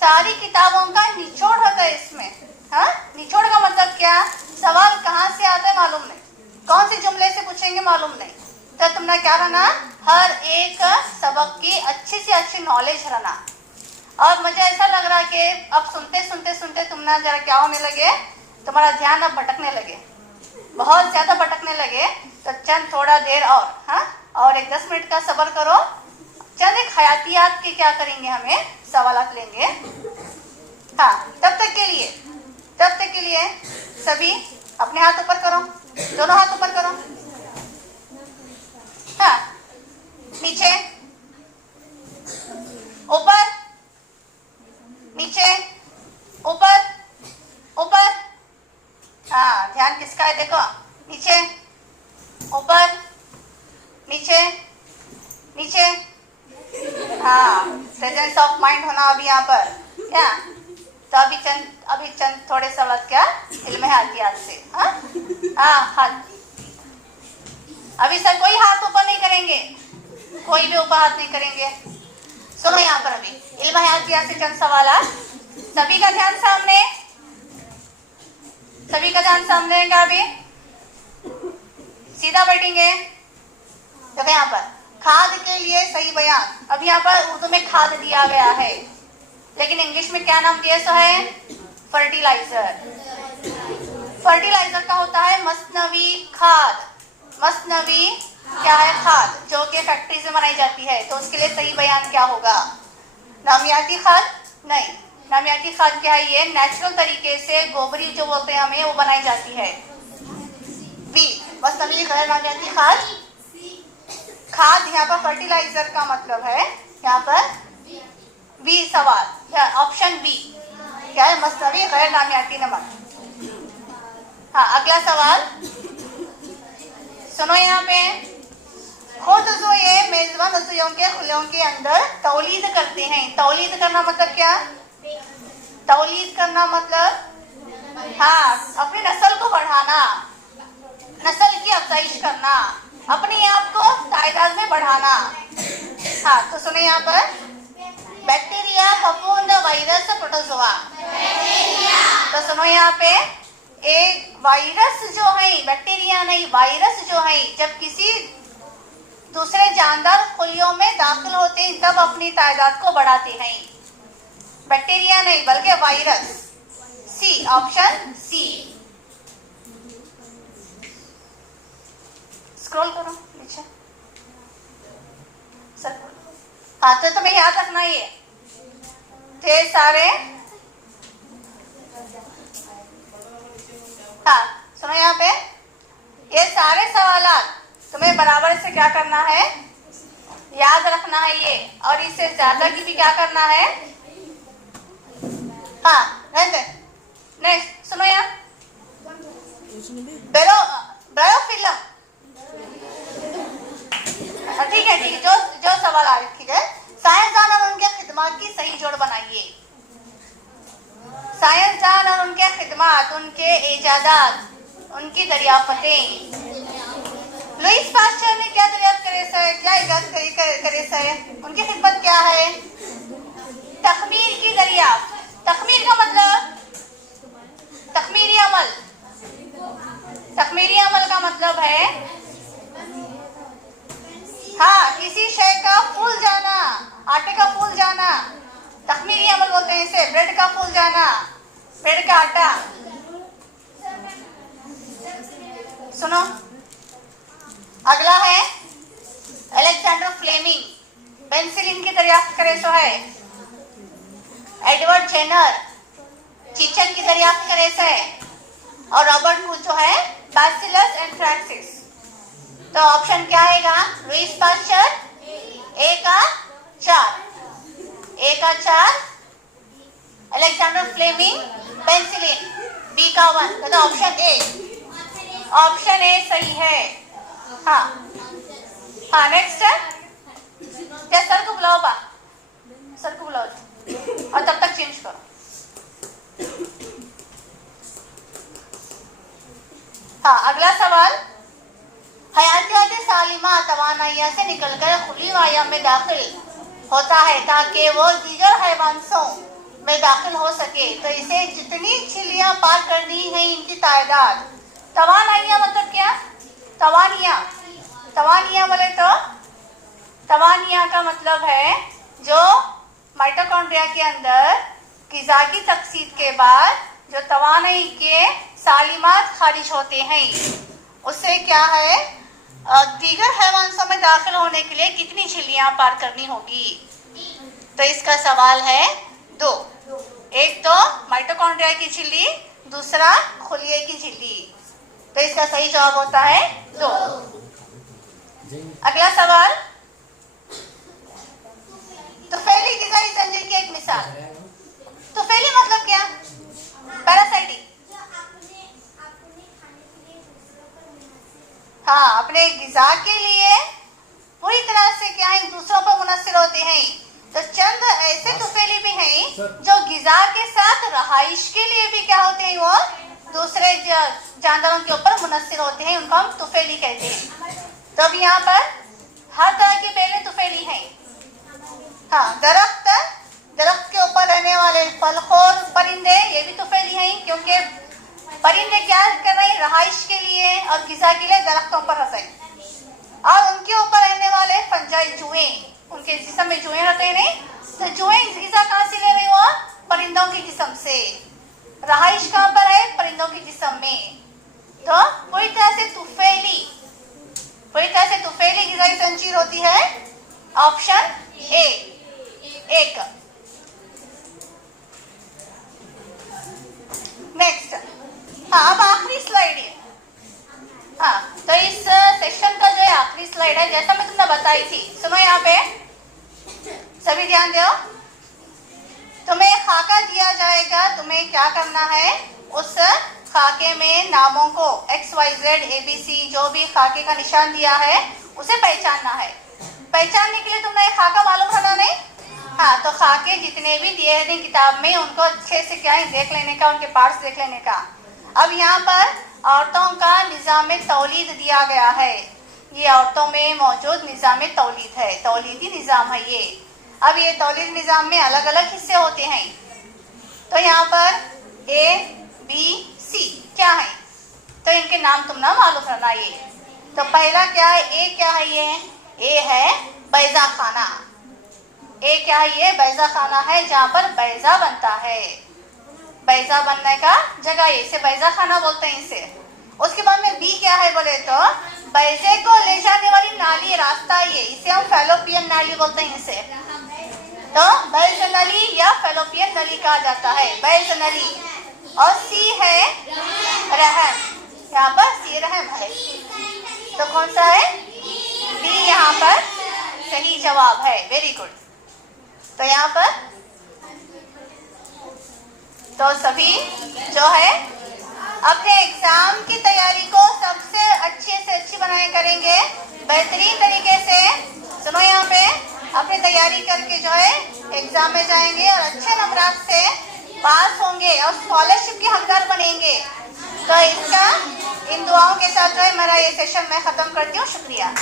सारी किताबों का निचोड़ होता है इसमें। हाँ, निचोड़ का मतलब क्या, सवाल कहाँ से आता है मालूम नहीं, कौन से जुमले से पूछेंगे मालूम नहीं। तो तुमने क्या रहना, हर एक सबक की अच्छी से अच्छी नॉलेज रहना। और मुझे ऐसा लग रहा है कि अब सुनते तुमने जरा क्या होने लगे, तुम्हारा ध्यान अब भटकने लगे, बहुत ज्यादा भटकने लगे। तो चंद थोड़ा देर और एक 10 मिनट का सब्र करो। चंद एक हयातियात के क्या करेंगे, हमें सवालात लेंगे। हाँ, तब तक के लिए सभी अपने हाथ ऊपर करो, दोनों हाथ ऊपर करो। हाँ, नीचे, ऊपर, नीचे, ऊपर, ऊपर। हाँ, ध्यान किसका है देखो, नीचे, ऊपर, नीचे, नीचे। हाँ, प्रेजेंस ऑफ माइंड होना अभी यहाँ पर क्या। तो अभी चंद थोड़े सवाल क्या, इल्म हयातियात से। हाँ, हाथ अभी सर कोई हाथ ऊपर नहीं करेंगे, कोई भी ऊपर हाथ नहीं करेंगे। सुनो यहाँ पर अभी इल्म हयातियात से चंद सवालात। सभी का ध्यान सामने रहेगा। अभी सीधा बैठेंगे। देखो यहाँ पर खाद के लिए सही बयान, अभी यहाँ पर उर्दू में खाद दिया गया है, लेकिन इंग्लिश में क्या नाम दिया सो है, फर्टिलाइजर। फर्टिलाइजर का होता है मसनवी खाद। मसनवी क्या है, खाद, जो कि फैक्ट्री से बनाई जाती है। तो उसके लिए सही बयान क्या होगा, नामियाती खाद नहीं। नामियाती खाद क्या है, ये नेचुरल तरीके से गोबरी जो बोलते हैं हमें, वो बनाई जाती है। बी, मसनवी गैर नामियाती खाद। खाद यहाँ पर फर्टिलाइजर का मतलब है, यहाँ पर बी सवाल, ऑप्शन बी क्या है, मसनवी गैर नामियाती नमक। हाँ, अगला सवाल सुनो यहाँ पे। खुद जो ये मेजबान रसोइयों के खुलों के अंदर तौलीद करते हैं। तौलीद करना मतलब क्या, तौलीद करना मतलब हाँ, अपनी नस्ल को बढ़ाना, नस्ल की अफजाइश करना, अपने आप को तादाद में बढ़ाना। हाँ, तो सुने यहाँ पर, बैक्टीरिया, फफूंद, वायरस, प्रोटोजोआ। तो सुनो यहाँ पे, एक वायरस जो है, बैक्टीरिया नहीं, वायरस जो है, जब किसी दूसरे जानदार खुलियों में दाखिल होते हैं तब अपनी तादाद को बढ़ाते हैं। बैक्टीरिया नहीं बल्कि वायरस। सी, ऑप्शन सी। स्क्रॉल करो नीचे सर। हाँ, तो तुम्हें याद रखना ये ढेर सारे। हाँ सुनो यहाँ पे, ये सारे सवालात तुम्हें बराबर से क्या करना है, याद रखना है ये, और इससे ज्यादा की भी क्या करना है। हाँ नेक्स्ट सुनो यहाँ, ब्रायोफिल्म, ठीक है जो सवाल आ रहे, ठीक है। साइंसदान और उनके खिदमात की सही जोड़ बनाइए। साइंसदान और उनके खिदमात, उनके इजादात, उनकी दरियाफ्तें। लुईस पास्चर ने क्या दरियाफ्त क्या इजाद करे, उनकी खिदमत क्या है। तखमीर की दरियाफ्त, तखमीर का मतलब तखमीरी अमल, तखमीरी अमल का मतलब है हाँ किसी शय का फूल जाना, आटे का फूल जाना, तखमीरी अमल बोलते हैं इसे। ब्रेड का फूल जाना, ब्रेड का आटा। सुनो अगला है अलेक्जेंडर फ्लेमिंग, पेनिसिलिन की दरियाफ्त करे सो है। एडवर्ड जेनर चीचन की दरियाफ्त करे से, और रॉबर्ट हुक जो है बैसिलस एंथ्रेक्सिस। तो ऑप्शन क्या आएगा, लुईस पास्चर ए का 4, अलेक्जेंडर फ्लेमिंग पेनिसिलिन बी का 1, तो ऑप्शन ए सही है। हाँ नेक्स्ट है, क्या सर को बुलाओ सर को बुलाओ और तब तक चेंज करो। हाँ अगला सवाल, हयातियात सालिमा तवानाइया से निकलकर खुली वाया में दाखिल होता है ताकि वो दीगर हैवानों में दाखिल हो सके, तो इसे जितनी झिल्लियां पार करनी है इनकी तादाद। तवानाइया मतलब क्या, तवानिया बोले तो तवानिया का मतलब है जो माइटोकॉन्ड्रिया के अंदर ग़िज़ा की तकसीद के बाद जो तवानाई के सालिमात खारिज होते हैं, उससे क्या है दीगर हैवानों में दाखिल होने के लिए कितनी झिल्लियां पार करनी होगी। तो इसका सवाल है 2, एक तो माइटोकॉन्ड्रिया की झिल्ली, दूसरा खुलिये की झिल्ली। तो इसका सही जवाब होता है 2। अगला सवाल, तुफैली ग़िज़ाई जंजीर की एक मिसाल। तुफैली मतलब क्या, पैरासाइटिक। हाँ अपने ग़िज़ा के लिए पूरी तरह से क्या है दूसरों पर मुनस्सिर होते हैं। तो चंद ऐसे तुफैली भी हैं जो ग़िज़ा के साथ रहाइश के लिए भी क्या होते हैं, वो दूसरे जानवरों के ऊपर मुनस्सिर होते हैं, उनको हम तुफैली कहते हैं। तो अब यहाँ पर हर तरह की बेलें तुफैली हैं। हाँ दरख्त के ऊपर रहने वाले फलखोर परिंदे ये भी तुफैली हैं, क्योंकि परिंदे क्या कर रहे हैं, रहाइश के लिए और ग़िज़ा के लिए दरख्तों पर रहते हैं। और उनके ऊपर रहने वाले फंजाई जुए, उनके जिस्म में जुए रहते हैं नहीं, तो जुए ग़िज़ा कहाँ से ले रहे हो, परिंदों के जिस्म से। रहाइश कहाँ पर है, परिंदों के जिस्म में। तो पूरी तरह से तुफैली ग़िज़ाई जंजीर होती है, ऑप्शन ए 1। नेक्स्ट, हाँ अब आखिरी स्लाइड है। हाँ तो इस सेशन का जो है आखिरी स्लाइड है, जैसा मैं तुमने बताई थी। सुनो यहाँ पे सभी ध्यान दो, तुम्हें खाका दिया जाएगा, तुम्हें क्या करना है, उस खाके में नामों को XYZ ABC जो भी खाके का निशान दिया है उसे पहचानना है। पहचानने के लिए तुमने खाका मालूम होना नहीं। हाँ तो खाके जितने भी दिए हैं किताब में उनको अच्छे से क्या है देख लेने का, उनके पार्ट्स देख लेने का। अब यहाँ पर औरतों का निज़ाम तौलीद दिया गया है, ये औरतों में मौजूद निज़ाम तौलीद है, तौलीदी निज़ाम है ये। अब ये तौलीद निज़ाम में अलग अलग हिस्से होते हैं। तो यहाँ पर ABC क्या है, तो इनके नाम तुम ना मालूम करना। ये तो पहला क्या है, ए क्या है, ये ए है बैज़ा खाना। ए क्या है, ये बैज़ा खाना है जहाँ पर बैज़ा बनता है, बैज़ा बनने का जगह, इसे बैज़ा खाना बोलते हैं इसे। उसके बाद में बी क्या है बोले तो बैज़े को ले जाने वाली नाली, रास्ता, ये इसे हम फैलोपियन नाली बोलते हैं इसे। तो बेल्ज नली या फेलोपियन नली कहा जाता है, बेल्ज नली। और सी है रहम, यहाँ पर सी रहम है, तो कौन सा है? बी यहाँ पर सही जवाब है। Very good. तो यहाँ पर तो सभी जो है अपने एग्जाम की तैयारी को सबसे अच्छे से अच्छी बनाए करेंगे, बेहतरीन तरीके से। सुनो, यहाँ पे अपनी तैयारी करके जो है एग्जाम में जाएंगे और अच्छे नंबर से पास होंगे और स्कॉलरशिप के हकदार बनेंगे। तो इसका इन दुआओं के साथ जो है मेरा ये सेशन मैं खत्म करती हूँ। शुक्रिया।